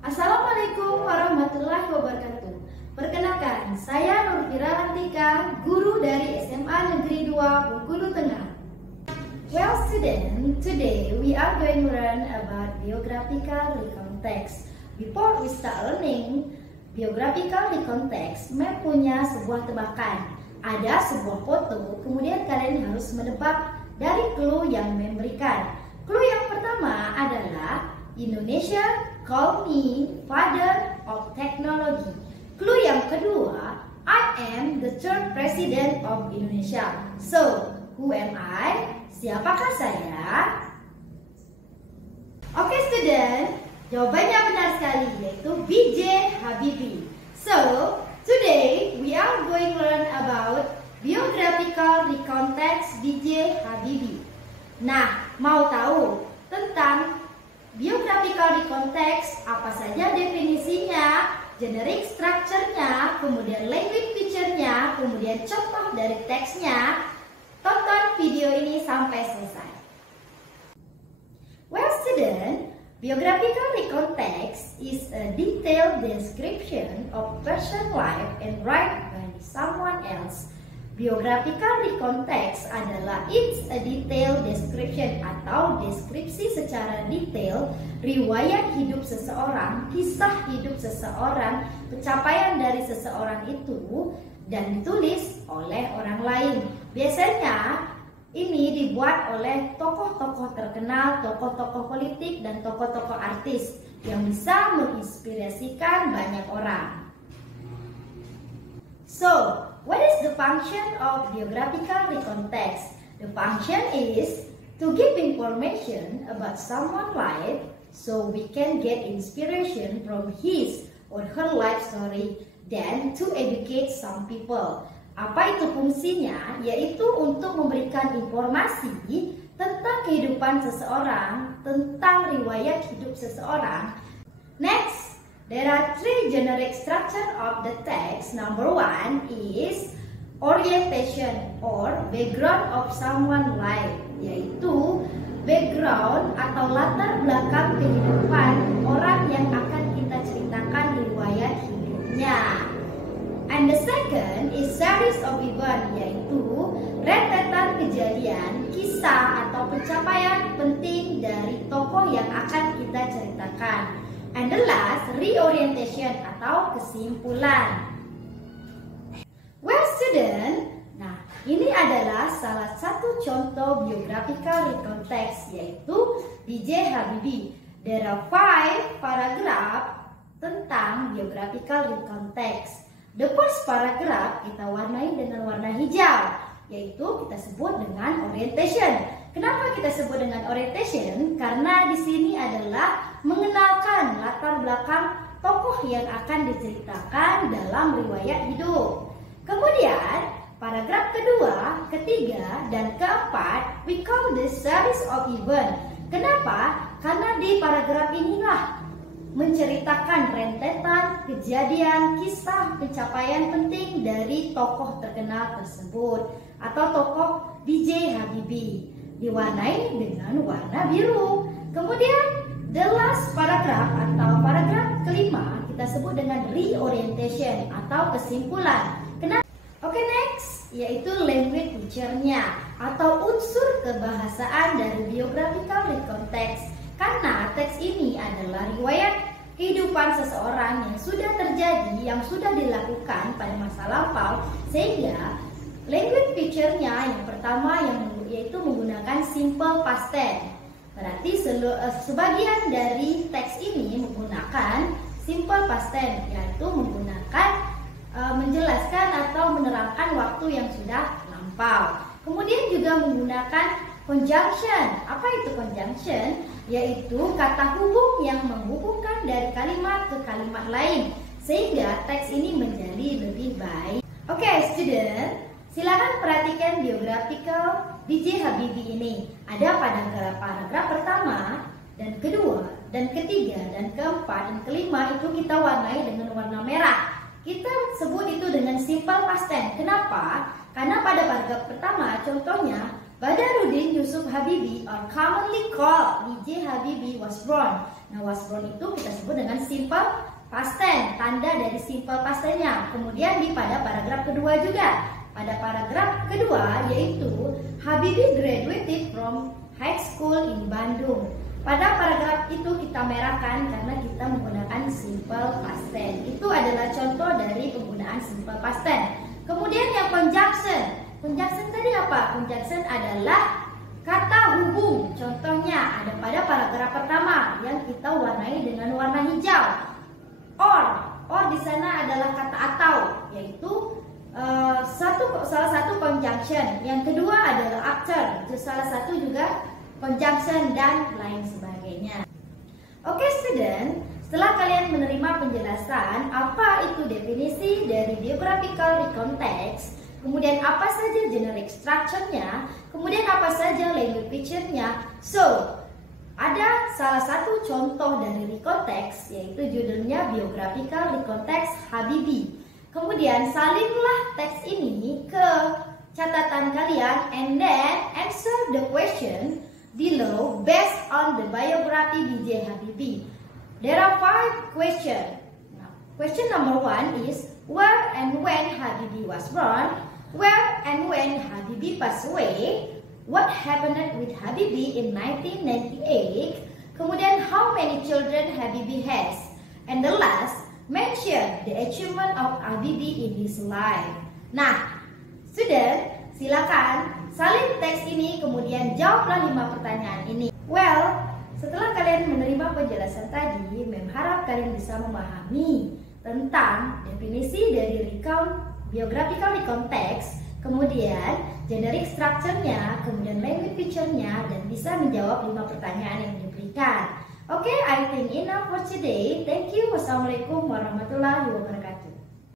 Assalamualaikum warahmatullahi wabarakatuh. Perkenalkan, saya Nurfira Lantika, guru dari SMA Negeri 2 Bengkulu Tengah. Well student, today we are going to learn about biographical recontext. Before we start learning, biographical recontext mempunyai sebuah tebakan. Ada sebuah foto, kemudian kalian harus menebak dari clue yang memberikan. Clue yang pertama adalah Indonesia call me father of technology. Clue yang kedua, I am the third president of Indonesia. So, who am I? Siapakah saya? Oke student, jawabannya benar sekali, yaitu B.J. Habibie. So, today we are going to learn about biographical recontext B.J. Habibie. Nah, mau tahu tentang biographical recontext, apa saja definisinya, generic structure-nya, kemudian language feature-nya, kemudian contoh dari teksnya? Tonton video ini sampai selesai. Well student, biographical recontext is a detailed description of person life and write by someone else. Biographical recontext adalah it's a detailed description atau deskripsi secara detail riwayat hidup seseorang, kisah hidup seseorang, pencapaian dari seseorang itu dan ditulis oleh orang lain. Biasanya ini dibuat oleh tokoh-tokoh terkenal, tokoh-tokoh politik dan tokoh-tokoh artis yang bisa menginspirasikan banyak orang. So, what is the function of biographical recontext? The function is to give information about someone's life so we can get inspiration from his or her life story, then to educate some people. Apa itu fungsinya? Yaitu untuk memberikan informasi tentang kehidupan seseorang, tentang riwayat hidup seseorang. Next, there are three generic structure of the text. Number one is orientation or background of someone's life, yaitu background atau latar belakang kehidupan orang yang akan kita ceritakan riwayat hidupnya. And the second is series of event, yaitu rentetan kejadian, kisah atau pencapaian penting dari tokoh yang akan kita ceritakan. And the last, reorientation atau kesimpulan. Well student, nah ini adalah salah satu contoh biographical recontext, yaitu B.J. Habibie. There are 5 paragraph tentang biographical recontext. The first paragraph kita warnai dengan warna hijau, yaitu kita sebut dengan orientation. Kenapa kita sebut dengan orientation? Karena di sini adalah mengenalkan latar belakang tokoh yang akan diceritakan dalam riwayat hidup. Kemudian paragraf kedua, ketiga, dan keempat we call this series of event. Kenapa? Karena di paragraf inilah menceritakan rentetan kejadian, kisah, pencapaian penting dari tokoh terkenal tersebut atau tokoh B.J. Habibie, diwarnai dengan warna biru. Kemudian the last paragraph atau paragraf kelima kita sebut dengan reorientation atau kesimpulan. Kenapa? Oke, next yaitu language feature-nya atau unsur kebahasaan dari biographical recontext. Karena teks ini adalah riwayat kehidupan seseorang yang sudah terjadi, yang sudah dilakukan pada masa lampau, sehingga language feature-nya yang pertama yaitu menggunakan simple past tense. Berarti sebagian dari teks ini menggunakan simple past tense, yaitu menggunakan menjelaskan atau menerangkan waktu yang sudah lampau. Kemudian juga menggunakan conjunction. Apa itu conjunction? Yaitu kata hubung yang menghubungkan dari kalimat ke kalimat lain, sehingga teks ini menjadi lebih baik. Oke student, silakan perhatikan biographical B.J. Habibie ini. Ada pada paragraf pertama dan kedua dan ketiga dan keempat dan kelima itu kita warnai dengan warna merah. Kita sebut itu dengan simple past tense. Kenapa? Karena pada paragraf pertama contohnya Badarudin Yusuf Habibie or commonly called B.J. Habibie was born. Nah, was born itu kita sebut dengan simple past tense, tanda dari simple past tense-nya. Kemudian pada paragraf kedua juga. Pada paragraf kedua yaitu Habibie graduated from high school in Bandung. Pada paragraf itu kita merahkan karena kita menggunakan simple past tense. Itu adalah contoh dari penggunaan simple past tense. Kemudian yang conjunction. Conjunction tadi apa? Conjunction adalah kata hubung. Contohnya ada pada paragraf pertama yang kita warnai dengan warna hijau. Or di sana adalah kata atau, yaitu salah satu conjunction. Yang kedua adalah after, itu salah satu juga conjunction dan lain sebagainya. Oke student, setelah kalian menerima penjelasan apa itu definisi dari biographical recontext, kemudian apa saja generic structure-nya, kemudian apa saja language feature-nya. So, ada salah satu contoh dari recontext, yaitu judulnya Biographical Recontext Habibie. Kemudian salinlah teks ini ke catatan kalian and then answer the question below based on the biography B.J. Habibie. There are 5 questions. Now, question number 1 is where and when Habibie was born, where and when Habibie passed away, what happened with Habibie in 1998, kemudian how many children Habibie has, and the last, mention the achievement of Habibie in his life. Nah, student, silakan salin teks ini kemudian jawablah 5 pertanyaan ini. Well, setelah kalian menerima penjelasan tadi, Mem harap kalian bisa memahami tentang definisi dari biographical recontext, kemudian generic structure-nya, kemudian language feature-nya, dan bisa menjawab 5 pertanyaan yang diberikan. Oke, I think enough for today. Thank you. Wassalamualaikum warahmatullahi wabarakatuh.